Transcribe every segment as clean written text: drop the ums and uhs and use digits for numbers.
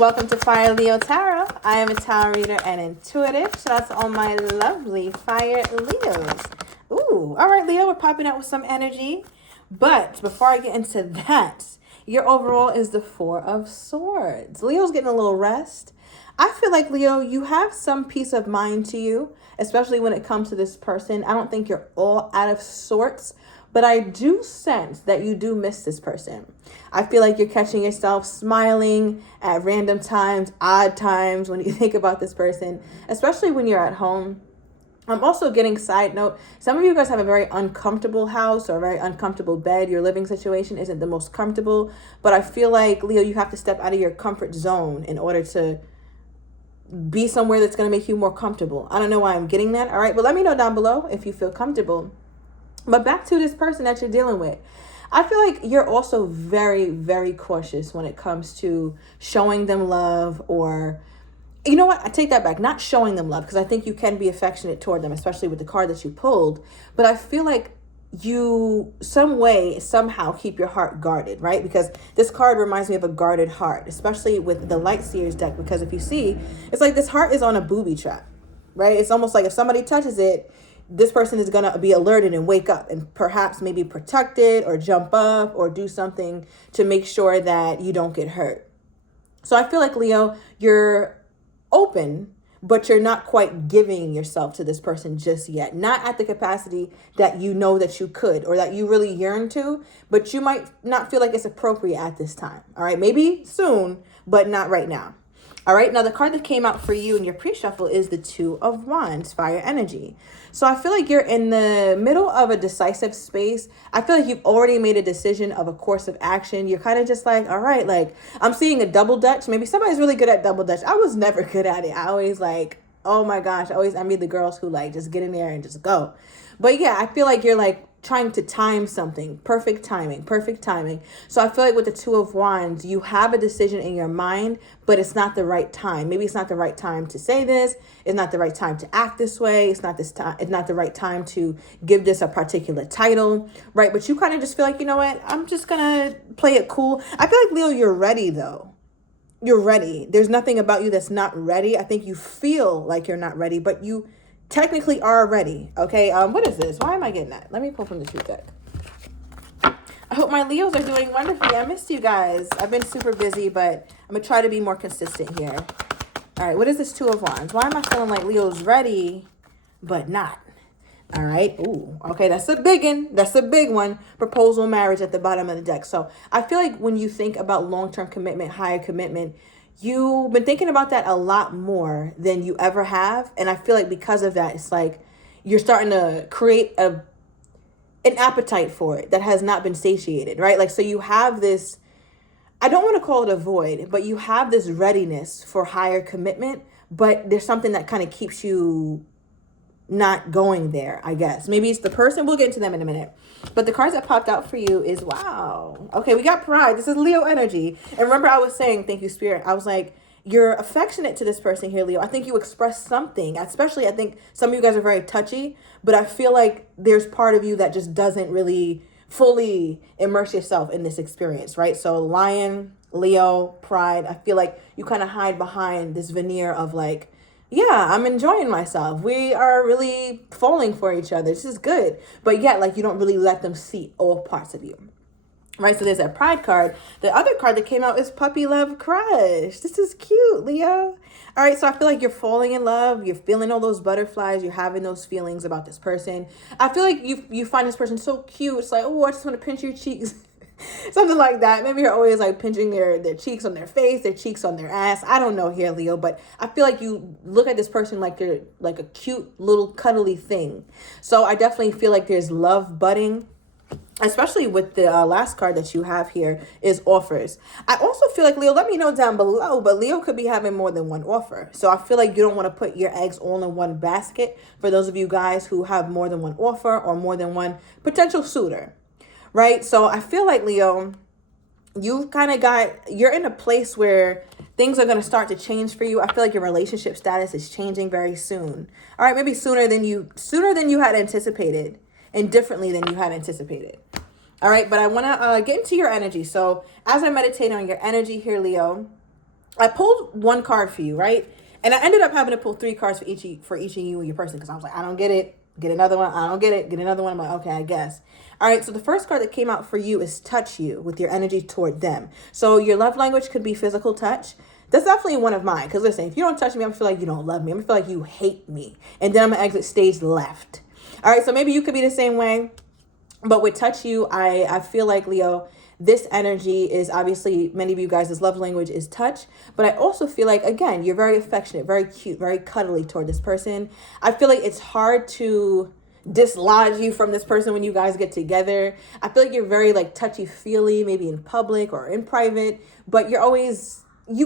Welcome to Fire Leo Tarot. I am a tarot reader and intuitive. Shout out to all my lovely Fire Leos. Ooh, all right, Leo, we're popping out with some energy. But before I get into that, your overall is the Four of Swords. Leo's getting a little rest. I feel like, Leo, you have some peace of mind to you, especially when it comes to this person. I don't think you're all out of sorts, but I do sense that you do miss this person. I feel like you're catching yourself smiling at random times, odd times when you think about this person, especially when you're at home. I'm also getting, side note, some of you guys have a very uncomfortable house or a very uncomfortable bed. Your living situation isn't the most comfortable, but I feel like, Leo, you have to step out of your comfort zone in order to be somewhere that's going to make you more comfortable. I don't know why I'm getting that. All right, but let me know down below if you feel comfortable. But back to this person that you're dealing with. I feel like you're also very, very cautious when it comes to showing them love, or, you know what? I take that back. Not showing them love, because I think you can be affectionate toward them, especially with the card that you pulled. But I feel like you somehow keep your heart guarded, right? Because this card reminds me of a guarded heart, especially with the Light Seers deck. Because if you see, it's like this heart is on a booby trap, right? It's almost like if somebody touches it, this person is going to be alerted and wake up and perhaps maybe protect it or jump up or do something to make sure that you don't get hurt. So I feel like, Leo, you're open, but you're not quite giving yourself to this person just yet. Not at the capacity that you know that you could or that you really yearn to, but you might not feel like it's appropriate at this time. All right, maybe soon, but not right now. All right, now the card that came out for you in your pre-shuffle is the Two of Wands, fire energy. So I feel like you're in the middle of a decisive space. I feel like you've already made a decision of a course of action. You're kind of just like, all right, like I'm seeing a double dutch. Maybe somebody's really good at double dutch. I was never good at it. I always like, oh my gosh, I always envy the girls who like just get in there and just go. But yeah, I feel like you're like trying to time something. Perfect timing. So I feel like with the Two of Wands, you have a decision in your mind, but it's not the right time. Maybe it's not the right time to say this. It's not the right time to act this way. It's not the right time to give this a particular title, right? But you kind of just feel like, you know what? I'm just gonna play it cool. I feel like, Leo, you're ready though. You're ready. There's nothing about you that's not ready. I think you feel like you're not ready, but you technically are ready. Okay, what is this? Why am I getting that? Let me pull from the truth deck. I hope my Leos are doing wonderfully. I missed you guys. I've been super busy, but I'm gonna try to be more consistent here. All right, what is this Two of Wands? Why am I feeling like Leo's ready, but not? All right, ooh, okay, that's a big one. That's a big one. Proposal, marriage at the bottom of the deck. So I feel like when you think about long-term commitment, higher commitment, you've been thinking about that a lot more than you ever have. And I feel like because of that, it's like you're starting to create an appetite for it that has not been satiated, right? Like, so you have this, I don't want to call it a void, but you have this readiness for higher commitment, but there's something that kind of keeps you not going there, I guess. Maybe it's the person. We'll get into them in a minute. But the cards that popped out for you is, wow. Okay, we got pride. This is Leo energy. And remember, I was saying, thank you, Spirit. I was like, you're affectionate to this person here, Leo. I think you express something. Especially, I think some of you guys are very touchy. But I feel like there's part of you that just doesn't really fully immerse yourself in this experience, right? So Lion, Leo, pride. I feel like you kind of hide behind this veneer of like, yeah, I'm enjoying myself. We are really falling for each other. This is good. But yet, like, you don't really let them see all parts of you. Right? So there's that pride card. The other card that came out is Puppy Love Crush. This is cute, Leo. All right, so I feel like you're falling in love. You're feeling all those butterflies. You're having those feelings about this person. I feel like you find this person so cute. It's like, oh, I just want to pinch your cheeks. Something like that. Maybe you're always like pinching their cheeks on their face, their cheeks on their ass. I don't know here, Leo, but I feel like you look at this person like they're like a cute little cuddly thing. So I definitely feel like there's love budding, especially with the last card that you have here is offers. I also feel like, Leo, let me know down below, but Leo could be having more than one offer. So I feel like you don't want to put your eggs all in one basket for those of you guys who have more than one offer or more than one potential suitor. Right? So I feel like, Leo, you've kind of you're in a place where things are going to start to change for you. I feel like your relationship status is changing very soon. All right, maybe sooner than you had anticipated and differently than you had anticipated. All right, but I want to get into your energy. So as I meditate on your energy here, Leo, I pulled one card for you, right? And I ended up having to pull 3 cards for each of you and your person because I was like, I don't get it. Get another one. I don't get it. Get another one. I'm like, okay, I guess. All right. So the first card that came out for you is touch you with your energy toward them. So your love language could be physical touch. That's definitely one of mine. Because listen, if you don't touch me, I'm gonna feel like you don't love me. I'm gonna feel like you hate me. And then I'm gonna exit stage left. All right. So maybe you could be the same way. But with touch you, I feel like, Leo, this energy is obviously, many of you guys' love language is touch. But I also feel like, again, you're very affectionate, very cute, very cuddly toward this person. I feel like it's hard to dislodge you from this person when you guys get together. I feel like you're very like touchy-feely, maybe in public or in private. But you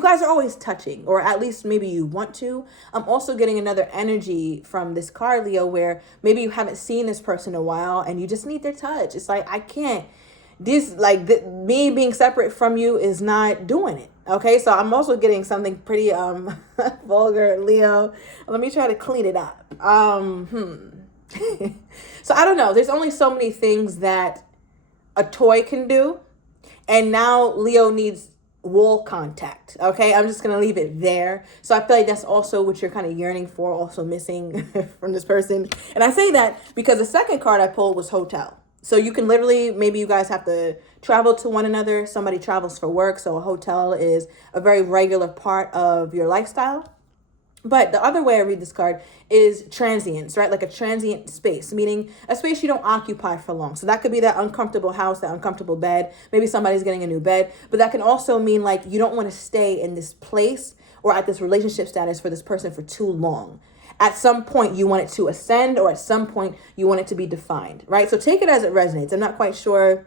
guys are always touching, or at least maybe you want to. I'm also getting another energy from this card, Leo, where maybe you haven't seen this person in a while and you just need their touch. It's like, I can't, me being separate from you is not doing it. Okay, so I'm also getting something pretty vulgar, Leo. Let me try to clean it up. So I don't know. There's only so many things that a toy can do. And now Leo needs wall contact. Okay, I'm just gonna leave it there. So I feel like that's also what you're kind of yearning for, also missing from this person. And I say that because the second card I pulled was hotel. So you can literally, maybe you guys have to travel to one another. Somebody travels for work, so a hotel is a very regular part of your lifestyle. But the other way I read this card is transience, right? Like a transient space, meaning a space you don't occupy for long. So that could be that uncomfortable house, that uncomfortable bed. Maybe somebody's getting a new bed. But that can also mean like you don't want to stay in this place or at this relationship status for this person for too long. At some point, you want it to ascend, or at some point, you want it to be defined, right? So take it as it resonates. I'm not quite sure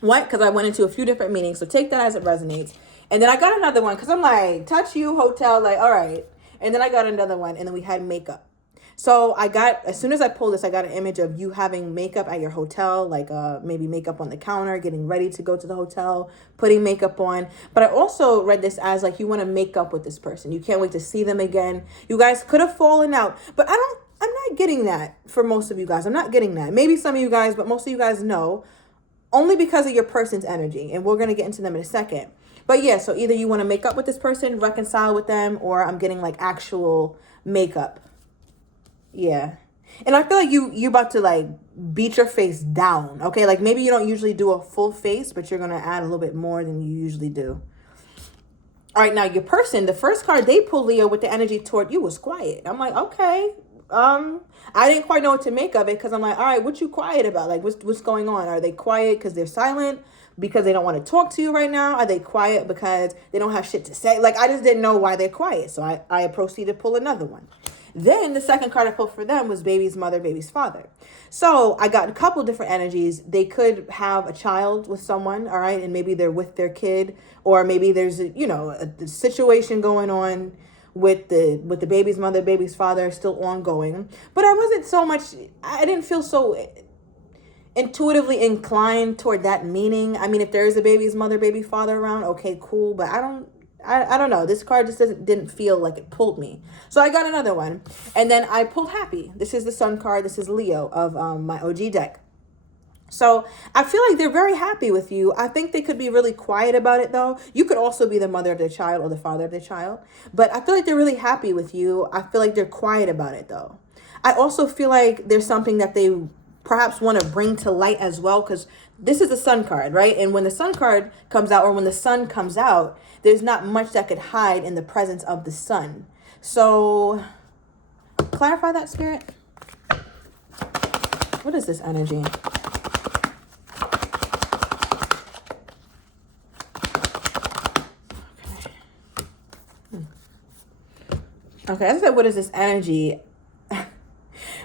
what, because I went into a few different meanings. So take that as it resonates. And then I got another one because I'm like, touch you, hotel, like, all right. And then I got another one, and then we had makeup. So as soon as I pulled this, I got an image of you having makeup at your hotel, like maybe makeup on the counter, getting ready to go to the hotel, putting makeup on. But I also read this as like you want to make up with this person. You can't wait to see them again. You guys could have fallen out, but I'm not getting that for most of you guys. I'm not getting that. Maybe some of you guys, but most of you guys know, only because of your person's energy. And we're going to get into them in a second. But yeah, so either you want to make up with this person, reconcile with them, or I'm getting like actual makeup. Yeah. And I feel like you're about to like beat your face down. Okay. Like maybe you don't usually do a full face, but you're going to add a little bit more than you usually do. All right. Now your person, the first card they pulled, Leo, with the energy toward you was quiet. I'm like, okay. I didn't quite know what to make of it. Cause I'm like, all right, what you quiet about? Like what's going on? Are they quiet because they're silent? Because they don't want to talk to you right now? Are they quiet because they don't have shit to say? Like, I just didn't know why they're quiet. So I proceeded to pull another one. Then the second card I pulled for them was baby's mother, baby's father. So I got a couple different energies. They could have a child with someone, all right? And maybe they're with their kid, or maybe there's a situation going on with the baby's mother, baby's father still ongoing. But I didn't feel so intuitively inclined toward that meaning. I mean, if there is a baby's mother, baby father around, okay, cool. But I don't know. This card just didn't feel like it pulled me. So I got another one. And then I pulled happy. This is the sun card. This is Leo of my OG deck. So I feel like they're very happy with you. I think they could be really quiet about it though. You could also be the mother of their child or the father of their child. But I feel like they're really happy with you. I feel like they're quiet about it though. I also feel like there's something that they perhaps want to bring to light as well, because this is the sun card, right? And when the sun card comes out, or when the sun comes out, there's not much that could hide in the presence of the sun. So clarify that, Spirit. What is this energy? Okay, I said, what is this energy?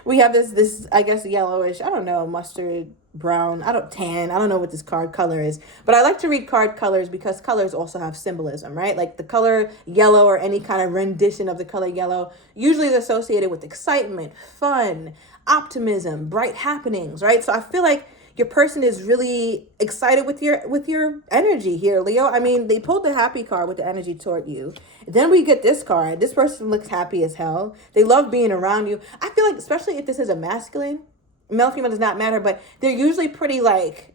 We have this, I guess, yellowish, I don't know, mustard, brown, tan. I don't know what this card color is. But I like to read card colors because colors also have symbolism, right? Like the color yellow, or any kind of rendition of the color yellow, usually is associated with excitement, fun, optimism, bright happenings, right? So I feel like your person is really excited with your energy here, Leo. I mean, they pulled the happy card with the energy toward you. Then we get this card. This person looks happy as hell. They love being around you. I feel like, especially if this is a masculine, male, female does not matter, but they're usually pretty like,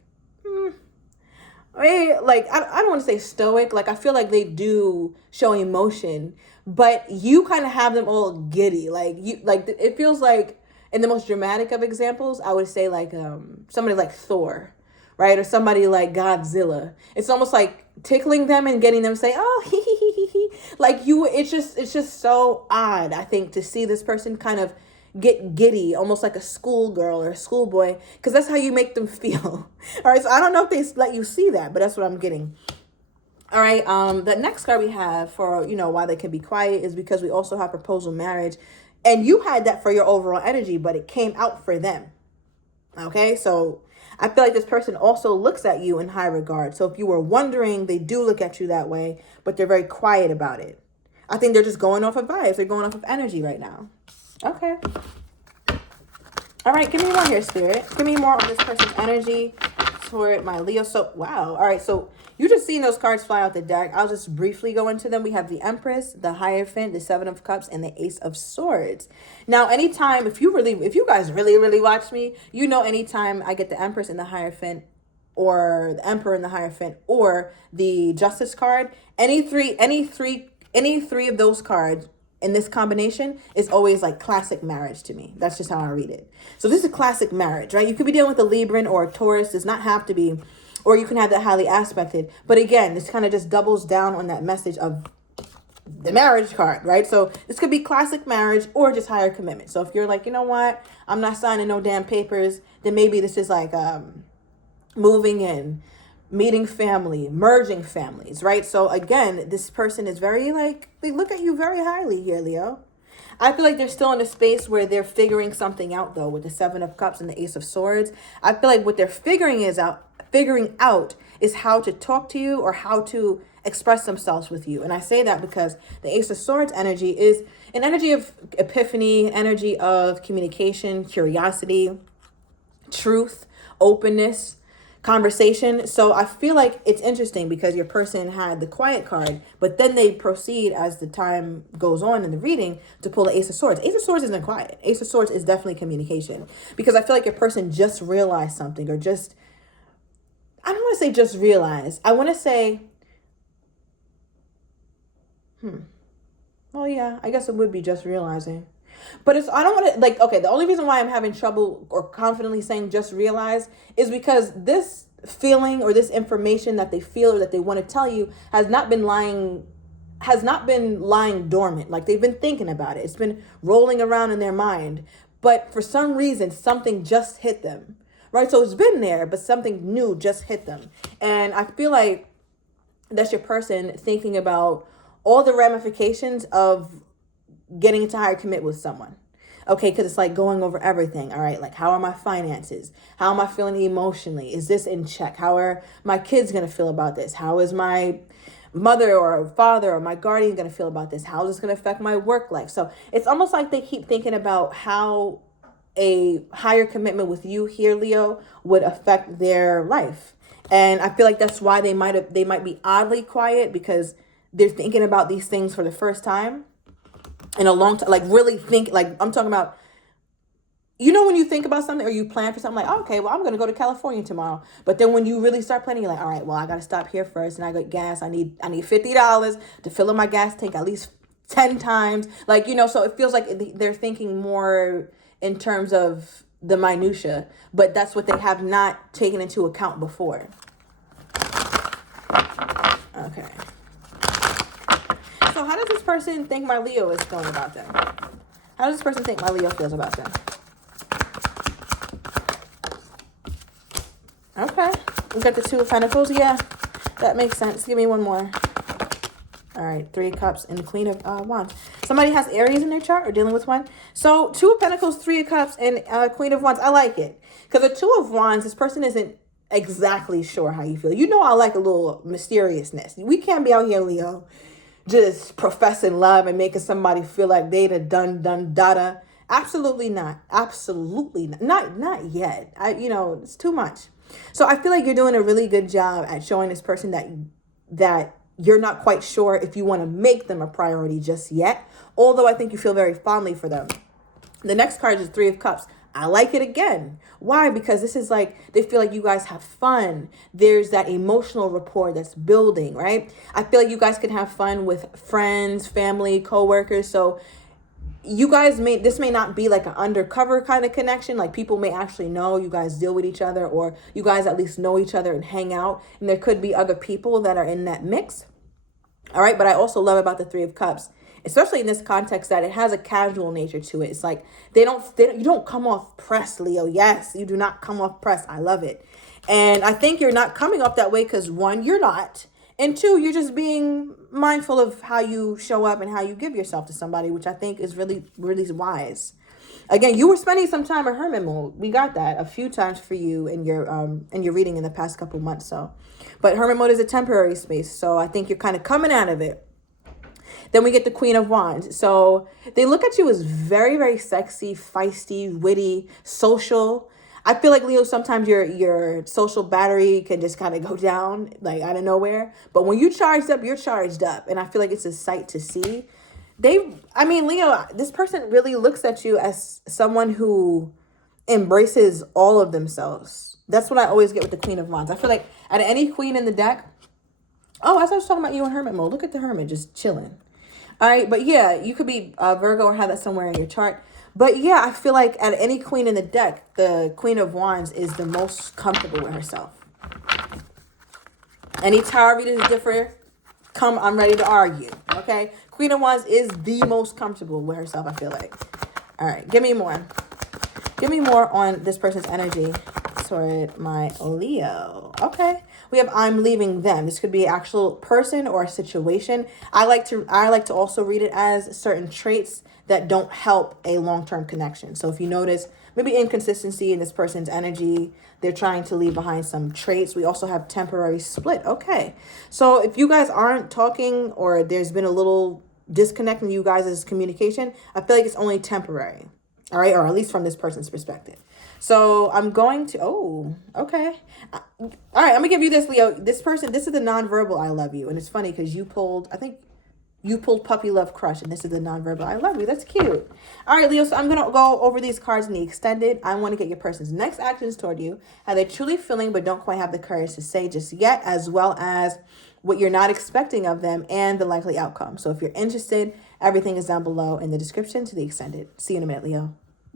I mean, like, I don't want to say stoic. Like, I feel like they do show emotion, but you kind of have them all giddy. Like, it feels like, in the most dramatic of examples, I would say, like, somebody like Thor, right? Or somebody like Godzilla. It's almost like tickling them and getting them to say, oh, he, like, it's just so odd, I think, to see this person kind of get giddy, almost like a schoolgirl or a schoolboy, because that's how you make them feel. All right, so I don't know if they let you see that, but that's what I'm getting. All right, the next card we have for, why they can be quiet is because we also have proposal marriage, and you had that for your overall energy, but it came out for them. Okay, so I feel like this person also looks at you in high regard. So if you were wondering, they do look at you that way, but they're very quiet about it. I think they're just going off of vibes. They're going off of energy right now. Okay. All right, give me more here, Spirit. Give me more on this person's energy toward my Leo. So, wow. All right, so you just seen those cards fly out the deck. I'll just briefly go into them. We have the Empress, the Hierophant, the Seven of Cups, and the Ace of Swords. Now, anytime, if you guys really watch me, anytime I get the Empress and the Hierophant, or the Emperor and the Hierophant, or the Justice card, any three of those cards in this combination is always like classic marriage to me. That's just how I read it. So this is a classic marriage, right? You could be dealing with a Libran or a Taurus. Does not have to be, or you can have that highly aspected. But again, this kind of just doubles down on that message of the marriage card, right? So this could be classic marriage or just higher commitment. So if you're like, you know what, I'm not signing no damn papers, then maybe this is like moving in, meeting family, merging families, right? So again, this person is very like, they look at you very highly here, Leo. I feel like they're still in a space where they're figuring something out, though, with the Seven of Cups and the Ace of Swords. I feel like what they're figuring out is how to talk to you or how to express themselves with you. And I say that because the Ace of Swords energy is an energy of epiphany, energy of communication, curiosity, truth, openness, conversation. So I feel like it's interesting because your person had the quiet card, but then they proceed as the time goes on in the reading to pull the Ace of Swords. Ace of Swords isn't quiet. Ace of Swords is definitely communication, because I feel like your person just realized something, or just, I don't want to say just realized. I want to say, well, yeah, I guess it would be just realizing. But I don't want to, like, okay, the only reason why I'm having trouble or confidently saying just realize is because this feeling or this information that they feel or that they want to tell you has not been lying dormant. Like, they've been thinking about it. It's been rolling around in their mind. But for some reason, something just hit them, right? So it's been there, but something new just hit them. And I feel like that's your person thinking about all the ramifications of getting into higher commit with someone. Okay, because it's like going over everything. All right, like, how are my finances? How am I feeling emotionally? Is this in check? How are my kids going to feel about this? How is my mother or father or my guardian going to feel about this? How is this going to affect my work life? So it's almost like they keep thinking about how a higher commitment with you here, Leo, would affect their life. And I feel like that's why they might be oddly quiet, because they're thinking about these things for the first time in a long time. Like, really think, like, I'm talking about, when you think about something or you plan for something, like, oh, okay, well, I'm going to go to California tomorrow. But then when you really start planning, you're like, all right, well, I got to stop here first, and I got gas. I need $50 to fill up my gas tank at least 10 times. Like, so it feels like they're thinking more in terms of the minutia, but that's what they have not taken into account before. Okay. So how does this person think my Leo is feeling about them? How does this person think my Leo feels about them? Okay. We got the Two of Pentacles. Yeah, that makes sense. Give me one more. All right. Three of Cups and the Queen of Wands. Somebody has Aries in their chart or dealing with one. So Two of Pentacles, Three of Cups, and Queen of Wands. I like it. Because the Two of Wands, this person isn't exactly sure how you feel. I like a little mysteriousness. We can't be out here, Leo, just professing love and making somebody feel like they done dada. Absolutely not. Absolutely not. Not yet. It's too much. So I feel like you're doing a really good job at showing this person that you're not quite sure if you want to make them a priority just yet. Although I think you feel very fondly for them. The next card is Three of Cups. I like it again. Why? Because this is like, they feel like you guys have fun. There's that emotional rapport that's building, right? I feel like you guys can have fun with friends, family, coworkers. So you guys this may not be like an undercover kind of connection. Like people may actually know you guys deal with each other, or you guys at least know each other and hang out. And there could be other people that are in that mix. All right. But I also love about the Three of Cups, especially in this context, that it has a casual nature to it. It's like you don't come off pressed, Leo. Yes, you do not come off pressed. I love it. And I think you're not coming off that way because one, you're not. And two, you're just being mindful of how you show up and how you give yourself to somebody, which I think is really, really wise. Again, you were spending some time in hermit mode. We got that a few times for you in your reading in the past couple months. So, but hermit mode is a temporary space. So I think you're kind of coming out of it. Then we get the Queen of Wands. So they look at you as very, very sexy, feisty, witty, social. I feel like, Leo, sometimes your social battery can just kind of go down like out of nowhere. But when you charged up, you're charged up. And I feel like it's a sight to see. Leo, this person really looks at you as someone who embraces all of themselves. That's what I always get with the Queen of Wands. I feel like out of any queen in the deck, oh, as I was talking about you in hermit mode, look at the hermit just chilling. All right, but yeah, you could be Virgo or have that somewhere in your chart. But yeah, I feel like at any queen in the deck, the Queen of Wands is the most comfortable with herself. Any tarot readers differ, I'm ready to argue, okay? Queen of Wands is the most comfortable with herself, I feel like. All right, give me more. Give me more on this person's energy toward my Leo. Okay. We have I'm leaving them. This could be an actual person or a situation. I like to also read it as certain traits that don't help a long-term connection. So if you notice maybe inconsistency in this person's energy, they're trying to leave behind some traits. We also have temporary split. Okay. So if you guys aren't talking or there's been a little disconnect in you guys' communication, I feel like it's only temporary. All right. Or at least from this person's perspective. So I'm going to, okay. All right. I'm gonna give you this, Leo. This is the nonverbal I love you. And it's funny because you pulled puppy love crush, and this is the nonverbal I love you. That's cute. All right, Leo. So I'm going to go over these cards in the extended. I want to get your person's next actions toward you. How they're truly feeling, but don't quite have the courage to say just yet, as well as what you're not expecting of them and the likely outcome. So if you're interested, everything is down below in the description to the extended. See you in a minute, Leo.